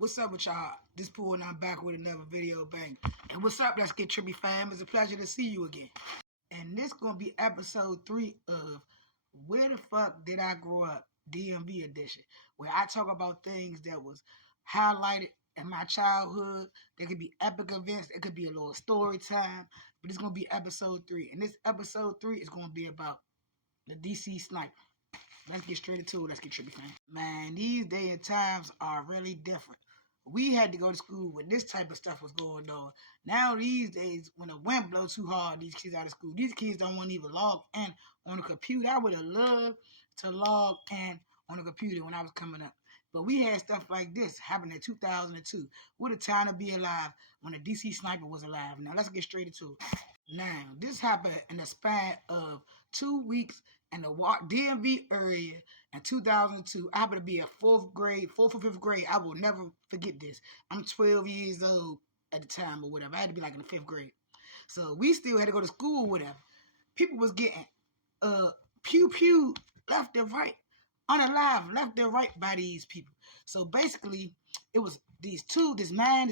What's up with y'all? This Pool and I'm back with another video bang. And what's up, Let's Get Trippy fam? It's a pleasure to see you again. And this gonna be episode 3 of Where the Fuck Did I Grow Up? DMV edition, where I talk about things that was highlighted in my childhood. There could be epic events, it could be a little story time, but it's gonna be episode 3. And this episode 3 is gonna be about the DC sniper. Let's get straight into it. Let's get trippy, fam. Man, these days and times are really different. We had to go to school when this type of stuff was going on. Now these days, when the wind blows too hard, these kids out of school. These kids don't want to even log in on the computer. I would have loved to log in on the computer when I was coming up. But we had stuff like this happen in 2002. What a time to be alive when the DC sniper was alive. Now let's get straight into it. Now, this happened in the span of 2 weeks in the DMV area in 2002. I happened to be a fourth or fifth grade. I will never forget this. I'm 12 years old at the time or whatever. I had to be like in the 5th grade. So we still had to go to school or whatever. People was getting pew left and right, unalive left and right by these people. So basically, it was this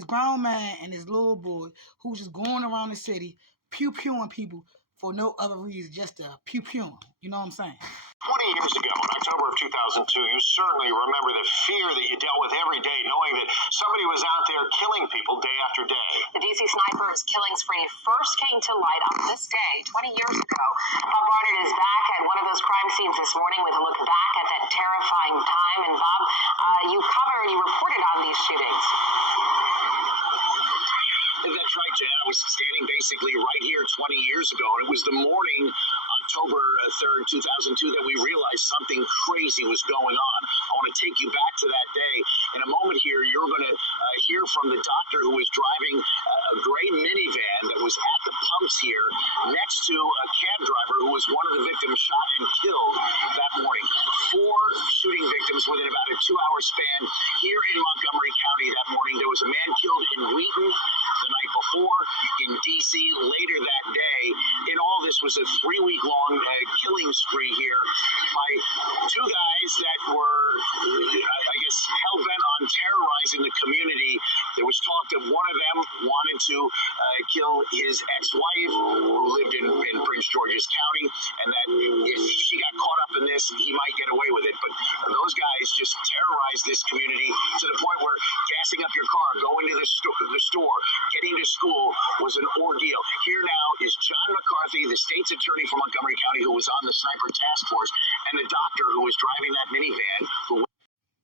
grown man and this little boy who was just going around the city pew-pewing people for no other reason, just to pew-pew them. You know what I'm saying? 20 years ago, in October of 2002, you certainly remember the fear that you dealt with every day, knowing that somebody was out there killing people day after day. The DC sniper's killing spree first came to light on this day 20 years ago. Bob Barnett is back at one of those crime scenes this morning with a look back at that terrifying time. And Bob, you reported on these shootings. That's right, Jen. I was standing basically right here 20 years ago, and it was the morning, October 3rd, 2002, that we realized something crazy was going on. I want to take you back to that day. In a moment here, you're going to hear from the doctor who was driving a gray minivan that was at the pumps here next to a cab driver who was one of the victims shot and killed that morning. 4 shooting victims within about a 2-hour span here in Montgomery County that morning. There was a man killed in Wheaton the night before, in D.C. later that day. In all, this was a 3-week-long killing spree here by 2 guys that were, I guess, hell-bent on terrorizing the community. There was talk that one of them wanted to kill his ex-wife, who lived in Prince George's County, and that if she got caught up in this, he might get away with it. But those guys just terrorized this community to the point where gassing up your car, going to the store, getting to school was an ordeal. Here now is John McCarthy, the state's attorney for Montgomery County, who was on the sniper task force, and the doctor who was driving that minivan.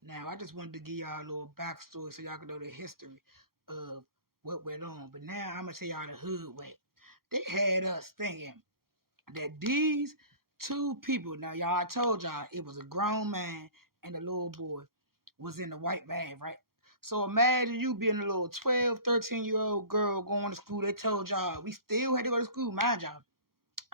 Now, I just wanted to give y'all a little backstory so y'all can know the history of what went on. But now I'm going to tell y'all the hood way. They had us thinking that these 2 people, now y'all, I told y'all it was a grown man and a little boy was in the white van, right? So imagine you being a little 12, 13-year-old girl going to school. They told y'all we still had to go to school, mind y'all.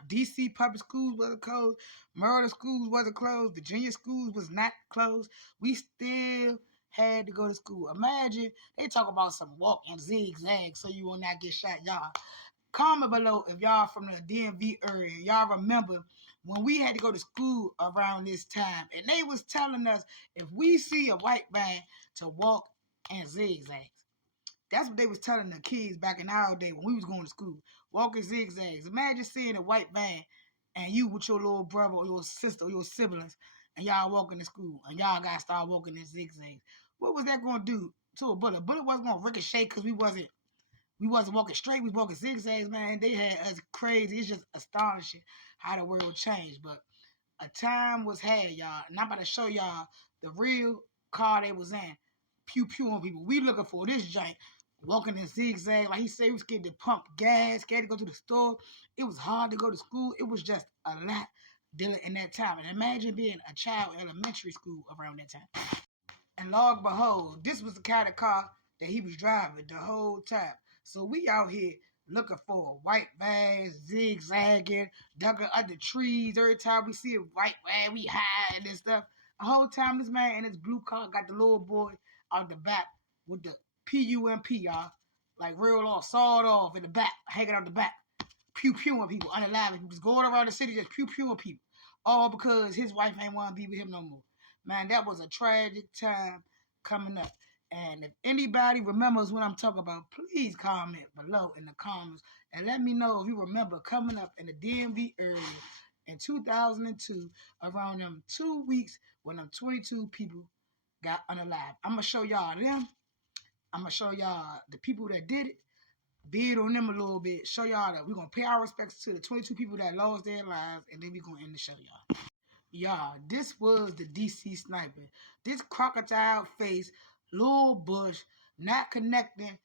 DC public schools wasn't closed. Maryland schools wasn't closed. Virginia schools was not closed. We still had to go to school. Imagine they talk about some walk and zigzag so you will not get shot. Y'all, comment below if y'all from the DMV area. Y'all remember when we had to go to school around this time. And they was telling us if we see a white van to walk and zigzags. That's what they was telling the kids back in our day when we was going to school. Walking zigzags. Imagine seeing a white van and you with your little brother or your sister or your siblings and y'all walking to school and y'all got to start walking in zigzags. What was that going to do to a bullet? A bullet wasn't going to ricochet because we wasn't walking straight. We was walking zigzags, man. They had us crazy. It's just astonishing how the world changed. But a time was had, y'all. And I'm about to show y'all the real car they was in. Pew on people. We looking for this giant. Walking in zigzag, like he said, we was scared to pump gas, scared to go to the store. It was hard to go to school. It was just a lot dealing in that time. And imagine being a child in elementary school around that time. And lo and behold, this was the kind of car that he was driving the whole time. So we out here looking for white vans, zigzagging, ducking under trees. Every time we see a white van, we hide and stuff. The whole time this man in his blue car got the little boy out the back with the PUMP, y'all. Like real off, sawed off in the back, hanging out the back. Pew-pewing people, unalive people. Just going around the city just pew-pewing people. All because his wife ain't want to be with him no more. Man, that was a tragic time coming up. And if anybody remembers what I'm talking about, please comment below in the comments and let me know if you remember coming up in the DMV area in 2002 around them 2 weeks when them 22 people got unalive. I'm going to show y'all them. I'm going to show y'all the people that did it, bid on them a little bit, show y'all that we're going to pay our respects to the 22 people that lost their lives, and then we're going to end the show, y'all. Y'all, this was the DC sniper. This crocodile face, little bush, not connecting,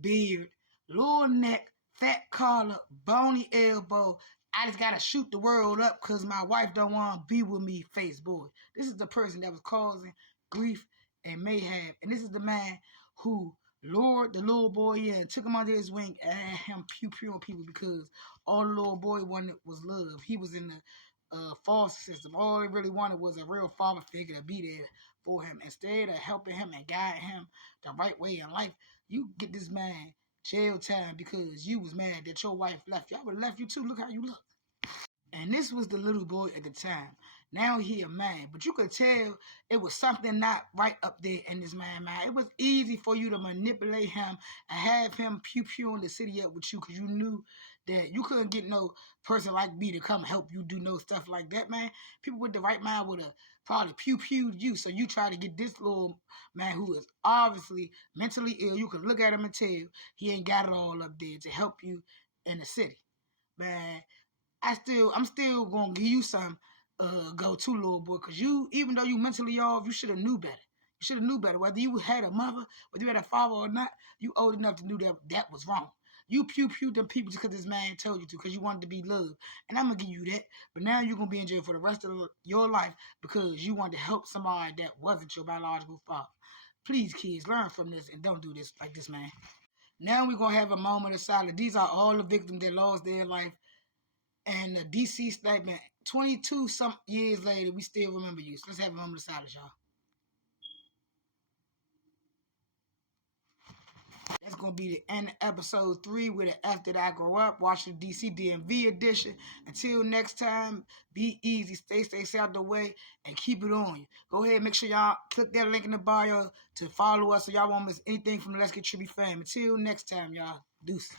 beard, little neck, fat collar, bony elbow. I just gotta shoot the world up because my wife don't want to be with me face boy. This is the person that was causing grief and mayhem. And this is the man who lured the little boy in, took him under his wing, and had him pew on people because all the little boy wanted was love. He was in the foster system. All he really wanted was a real father figure to be there for him. Instead of helping him and guiding him the right way in life, you get this man jail time because you was mad that your wife left you. I would have left you too. Look how you look. And this was the little boy at the time. Now he a man. But you could tell it was something not right up there in this man's mind. It was easy for you to manipulate him and have him pew in the city up with you because you knew that you couldn't get no person like me to come help you do no stuff like that, man. People with the right mind would have probably pewed you. So you try to get this little man who is obviously mentally ill. You could look at him and tell he ain't got it all up there to help you in the city. Man, I'm still gonna give you some go to, little boy, because you, even though you mentally off, you should have knew better. You should have knew better. Whether you had a mother, whether you had a father or not, you old enough to know that was wrong. You pewed them people just because this man told you to, because you wanted to be loved. And I'm gonna give you that. But now you're gonna be in jail for the rest of your life because you wanted to help somebody that wasn't your biological father. Please, kids, learn from this and don't do this like this man. Now we're gonna have a moment of silence. These are all the victims that lost their life. And the DC statement, 22 some years later, we still remember you. So let's have a moment of silence, y'all. That's going to be the end of episode 3 with the After I Grow Up. Watch the DC DMV edition. Until next time, be easy, stay out the way, and keep it on you. Go ahead and make sure y'all click that link in the bio to follow us so y'all won't miss anything from the Let's Get Trippy fam. Until next time, y'all. Deuces.